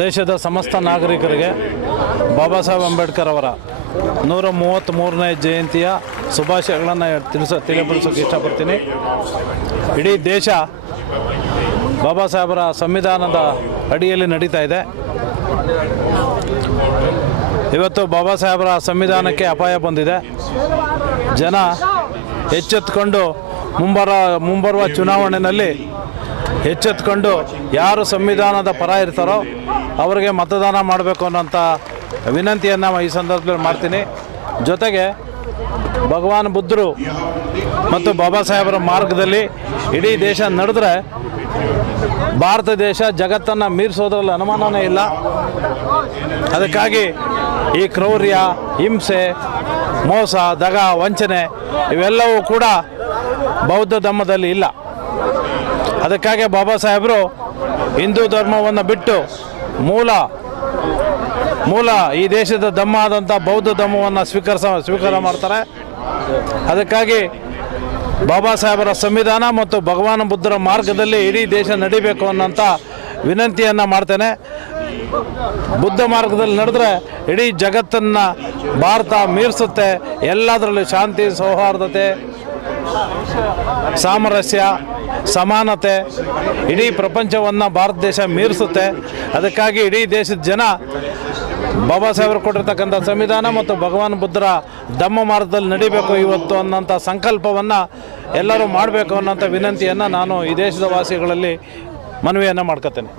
ದೇಶದ ಸಮಸ್ತ ನಾಗರಿಕರಿಗೆ ಬಾಬಾ ಸಾಹೇಬ್ ಅಂಬೇಡ್ಕರ್ ಅವರ ನೂರ ಮೂವತ್ತ್ಮೂರನೇ ಜಯಂತಿಯ ಶುಭಾಶಯಗಳನ್ನು ತಿಳಿಸ ತಿಳಿಪಡಿಸೋಕೆ ಇಷ್ಟಪಡ್ತೀನಿ. ಇಡೀ ದೇಶ ಬಾಬಾ ಸಾಹೇಬರ ಸಂವಿಧಾನದ ಅಡಿಯಲ್ಲಿ ನಡೀತಾ ಇದೆ. ಇವತ್ತು ಬಾಬಾ ಸಾಹೇಬರ ಸಂವಿಧಾನಕ್ಕೆ ಅಪಾಯ ಬಂದಿದೆ. ಜನ ಎಚ್ಚೆತ್ತುಕೊಂಡು ಮುಂಬರ ಮುಂಬರುವ ಚುನಾವಣೆಯಲ್ಲಿ ಎಚ್ಚೆತ್ಕೊಂಡು ಯಾರು ಸಂವಿಧಾನದ ಪರ ಇರ್ತಾರೋ ಅವರಿಗೆ ಮತದಾನ ಮಾಡಬೇಕು ಅನ್ನೋಂಥ ವಿನಂತಿಯನ್ನು ಈ ಸಂದರ್ಭದಲ್ಲಿ ಮಾಡ್ತೀನಿ. ಜೊತೆಗೆ ಭಗವಾನ್ ಬುದ್ಧರು ಮತ್ತು ಬಾಬಾ ಸಾಹೇಬರ ಮಾರ್ಗದಲ್ಲಿ ಇಡೀ ದೇಶ ನಡೆದ್ರೆ ಭಾರತ ದೇಶ ಜಗತ್ತನ್ನು ಮೀರಿಸೋದ್ರಲ್ಲಿ ಅನುಮಾನವೇ ಇಲ್ಲ. ಅದಕ್ಕಾಗಿ ಈ ಕ್ರೌರ್ಯ, ಹಿಂಸೆ ಮೋಸ, ದಗ, ವಂಚನೆ, ಇವೆಲ್ಲವೂ ಕೂಡ ಬೌದ್ಧ ಧರ್ಮದಲ್ಲಿ ಇಲ್ಲ. ಅದಕ್ಕಾಗಿ ಬಾಬಾ ಸಾಹೇಬರು ಹಿಂದೂ ಧರ್ಮವನ್ನು ಬಿಟ್ಟು ಮೂಲ ಮೂಲ ಈ ದೇಶದ ಧಮ್ಮ ಆದಂಥ ಬೌದ್ಧ ಧರ್ಮವನ್ನು ಸ್ವೀಕರಿಸ, ಸ್ವೀಕಾರ ಮಾಡ್ತಾರೆ. ಅದಕ್ಕಾಗಿ ಬಾಬಾ ಸಾಹೇಬರ ಸಂವಿಧಾನ ಮತ್ತು ಭಗವಾನ್ ಬುದ್ಧರ ಮಾರ್ಗದಲ್ಲಿ ಇಡೀ ದೇಶ ನಡಿಬೇಕು ಅನ್ನೋಂಥ ವಿನಂತಿಯನ್ನು ಮಾಡ್ತೇನೆ. ಬುದ್ಧ ಮಾರ್ಗದಲ್ಲಿ ನಡೆದ್ರೆ ಇಡೀ ಜಗತ್ತನ್ನು ಭಾರತ ಮೀರಿಸುತ್ತೆ. ಎಲ್ಲದರಲ್ಲೂ ಶಾಂತಿ, ಸೌಹಾರ್ದತೆ, ಸಾಮರಸ್ಯ, ಸಮಾನತೆ ಇಡೀ ಪ್ರಪಂಚವನ್ನು ಭಾರತ ದೇಶ ಮೀರಿಸುತ್ತೆ. ಅದಕ್ಕಾಗಿ ಇಡೀ ದೇಶದ ಜನ ಬಾಬಾ ಸಾಹೇಬರು ಕೊಟ್ಟಿರ್ತಕ್ಕಂಥ ಸಂವಿಧಾನ ಮತ್ತು ಭಗವಾನ್ ಬುದ್ಧರ ಧಮ್ಮ ಮಾರ್ಗದಲ್ಲಿ ನಡಿಬೇಕು ಇವತ್ತು ಅನ್ನೋಂಥ ಸಂಕಲ್ಪವನ್ನು ಎಲ್ಲರೂ ಮಾಡಬೇಕು ಅನ್ನೋಂಥ ವಿನಂತಿಯನ್ನು ನಾನು ಈ ದೇಶದ ವಾಸಿಗಳಲ್ಲಿ ಮನವಿಯನ್ನು ಮಾಡ್ಕೊತೇನೆ